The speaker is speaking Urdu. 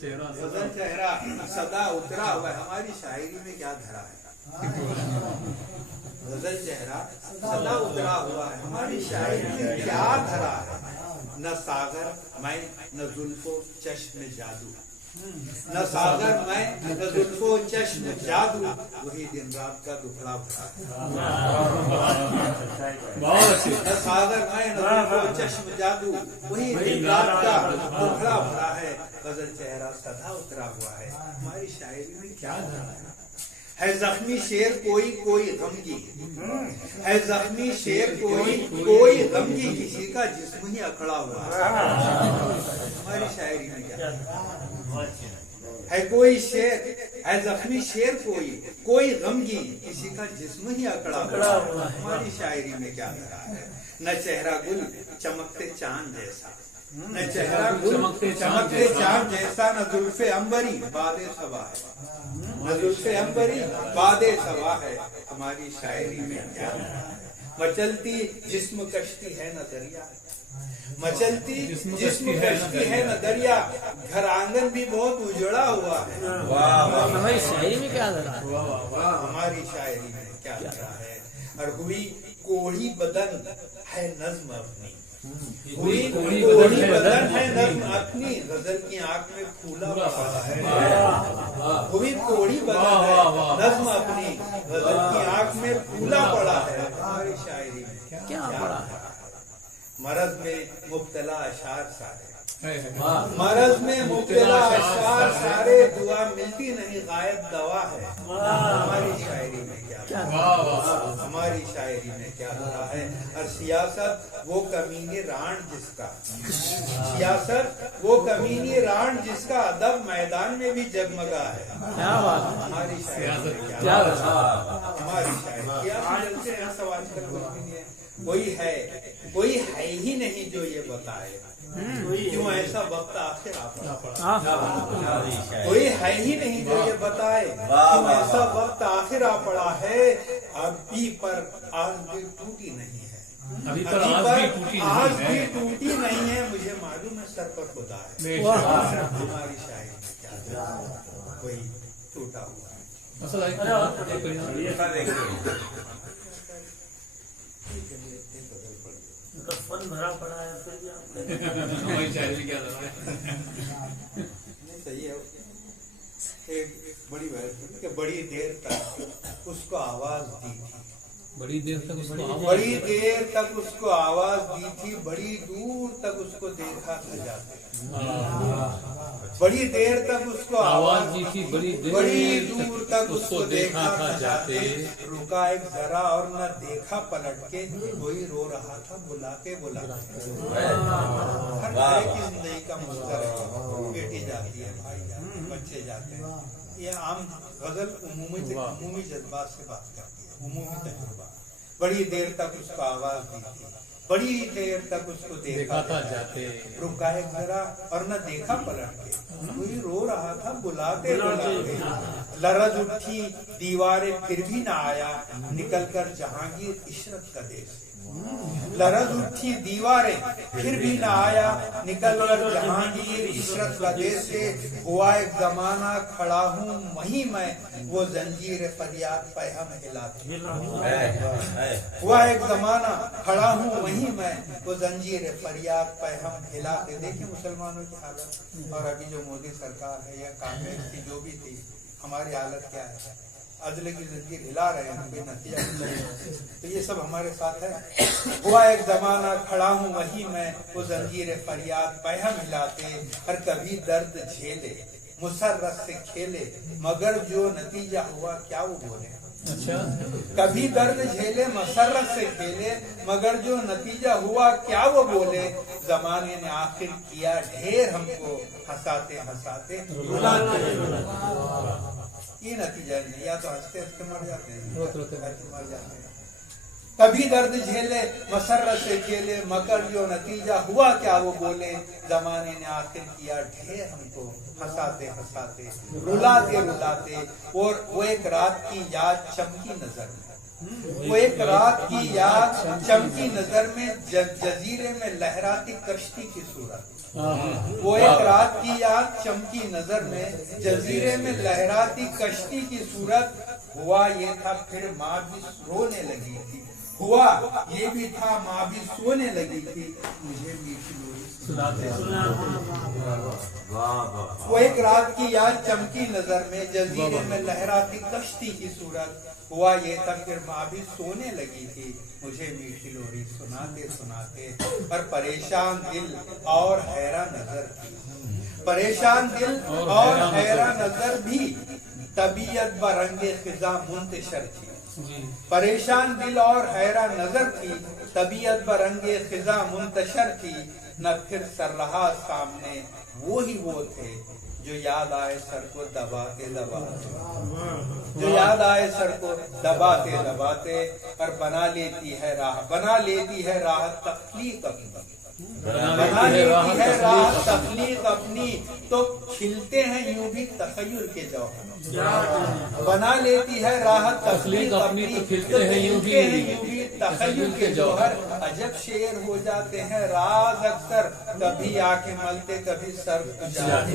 غزل چہرہ سدا اترا ہوا ہے. ہماری شاعری میں کیا دھرا ہے؟ غزل چہرہ سدا اترا ہوا ہے. ہماری شاعری میں کیا دھرا ہے؟ نہ ساغر میں نہ زلف و چشم جادو، نہ ساغر میں نہ زلف و چشم جادو، وہی دن رات کا دکھڑا بھرا ہے. نہ ساغر میں نہ زلف و چشم جادو، وہی دن رات کا دکھڑا بھرا ہے. غزل چہرہ سدا اترا ہوا ہے. ہماری شاعری میں کیا دھرا ہے؟ زخمی شیر کوئی کوئی غمگی ہے، زخمی شیر کوئی کوئی غمگی، کسی کا جسم ہی اکڑا ہوا ہے. ہماری شاعری میں کیا ہے؟ کوئی شیر ہے زخمی شیر کوئی کوئی غمگی، کسی کا جسم ہی اکڑا ہوا ہے. ہماری شاعری میں کیا دھرا ہے؟ نہ چہرہ گل چمکتے چاند جیسا، نہ چہرہ گل چمکتے چاند جیسا، نہ زلف عنبری باد صبا ہے، نہ زلف عنبری باد صبا ہے. ہماری شاعری میں کیا ہے؟ مچلتی جسم کشتی ہے نہ دریا، مچلتی جسم کشتی ہے نہ دریا، گھر آنگن بھی بہت اجڑا ہوا ہے. ہماری شاعری میں کیا دھرا ہے؟ ہماری شاعری میں کیا دھرا ہے؟ اور ہوئی کوڑی بدن ہے نظم اپنی، ہوئی کوڑی بدن ہے نظم اپنی، غزل کی آنکھ میں پھولا پڑا ہے. ہوئی کوڑی بدن ہے نظم اپنی، غزل کی آنکھ میں پھولا پڑا ہے. ہماری شاعری میں کیا پڑا ہے؟ مرض میں مبتلا اشعار سارے، مرض میں مبتلا اشعار سارے، دعا ملتی نہیں غائب دوا ہے. ہماری شاعری میں کیا ہماری شاعری میں کیا دھرا ہے؟ اور سیاست وہ کمینی رانڈ جس کا، سیاست وہ کمینی رانڈ جس کا، ادب میدان میں بھی جگمگا ہے. ہماری شاعری میں کیا ہماری شاعری سوال کوئی ہے ہی نہیں جو یہ بتائے کیوں ایسا وقت آخر آ پڑا. کوئی ہے ہی نہیں جو یہ بتائے کیوں ایسا وقت آخر آ پڑا ہے. ابھی پر آج بھی ٹوٹی نہیں ہے، آج بھی ٹوٹی نہیں ہے، مجھے معلوم ہے سر پر خدا ہے. ہماری شاعری میں کیا کوئی ٹوٹا ہوا فن بھرا پڑا ہے. صحیح ہے. ایک بڑی بات کہ بڑی دیر تک اس کو آواز دی تھی، بڑی دیر تک اس کو بڑی دیر تک اس کو آواز دی تھی، بڑی دور تک اس کو دیکھا تھا جاتے. بڑی دیر تک اس کو آواز دی تھی، بڑی دور تک اس کو دیکھا تھا جاتے. رکا ایک ذرا اور نہ دیکھا پلٹ کے، کوئی رو رہا تھا بلا کے بلا کے. ہر طرح کی زندگی کا منظر ہے. بیٹی جاتی ہے، بھائی جاتے ہیں، بچے جاتے ہیں. یہ عام غزل عمومی جذبات سے بات کرتی ہے، عمومی تجربہ. بڑی دیر تک اس کو آواز دی تھی، بڑی دیر تک اس کو دیکھا تھا جاتے. رکا ایک ذرا اور نہ دیکھا پلٹ کے، کوئی رو رہا تھا بلاتے بلاتے. لرز اٹھی دیواریں پھر بھی نہ آیا، نکل کر جہانگیر عشرت کا دیش. لرز اٹھی دیواریں پھر بھی نہ آیا، نکل کر جہانگیر عشرت کا دیش سے. ہوا ایک زمانہ کھڑا ہوں وہیں میں، وہ زنجیر فریاد پیہم ہلاتے. ہوا ایک زمانہ کھڑا ہوں وہیں میں، وہ زنجیر فریاد پیہم ہلاتے. دیکھیں مسلمانوں کی حالت، اور ابھی جو مودی سرکار ہے یا کانگریس کی جو بھی تھی، ہماری حالت کیا ہے؟ عدل کی زنجیر ہلا رہے ہیں، کوئی نتیجہ نہیں. تو یہ سب ہمارے ساتھ ہے. ہوا ایک زمانہ کھڑا ہوں وہیں میں، وہ زنجیر فریاد پیہم ہلاتے. اور کبھی درد جھیلے مسرت سے کھیلے، مگر جو نتیجہ ہوا کیا وہ بولے. کبھی درد جھیلے مسرت سے کھیلے، مگر جو نتیجہ ہوا کیا وہ بولے. زمانے نے آخر کیا ڈھیر ہم کو، ہنساتے ہنساتے رلاتے. یہ نتیجہ نہیں، یا تو ہنستے ہنستے مر جاتے ہیں. کبھی درد جھیلے مسرت سے کھیلے، مگر جو نتیجہ ہوا کیا وہ بولے. زمانے نے آخر کیا ڈھیر ہم کو، ہنساتے ہنساتے رلاتے رلاتے. اور وہ ایک رات کی یاد چمکی نظر میں، وہ ایک رات کی یاد چمکی نظر میں، جزیرے میں لہراتی کشتی کی صورت. وہ ایک رات کی یاد چمکی نظر میں، جزیرے میں لہراتی کشتی کی صورت، ہوا یہ تھا پھر ماں بھی رونے لگی تھی، ہوا یہ بھی تھا ماں بھی سونے لگی تھی، مجھے میٹھی لوری سناتے وہ ایک رات کی یاد چمکی نظر میں، جزیرے میں لہراتی کشتی کی صورت، ہوا یہ تھا پھر ماں بھی سونے لگی تھی، مجھے میٹھی لوری سناتے سناتے، اور پریشان دل اور حیران نظر تھی، پریشان دل اور حیران نظر بھی طبیعت برنگ خزاں منتشر تھی، پریشان دل اور حیران نظر تھی، طبیعت برنگ خزاں منتشر تھی، نہ پھر سر رہا سامنے وہی وہ تھے جو یاد آئے سر کو دباتے دباتے، جو یاد آئے سر کو دباتے دباتے، اور بنا لیتی ہے راہ تخلیق اپنی، بنا لیتی ہے راہ تخلیق اپنی، تو کھلتے ہیں یوں بھی تخیل کے جوہر، بنا لیتی ہے راہ تخلیق اپنی، تو کھلتے ہیں یوں بھی تخیل کے جوہر، عجب شعر ہو جاتے ہیں راز اکثر، کبھی آ کے ملتے کبھی سر جاتے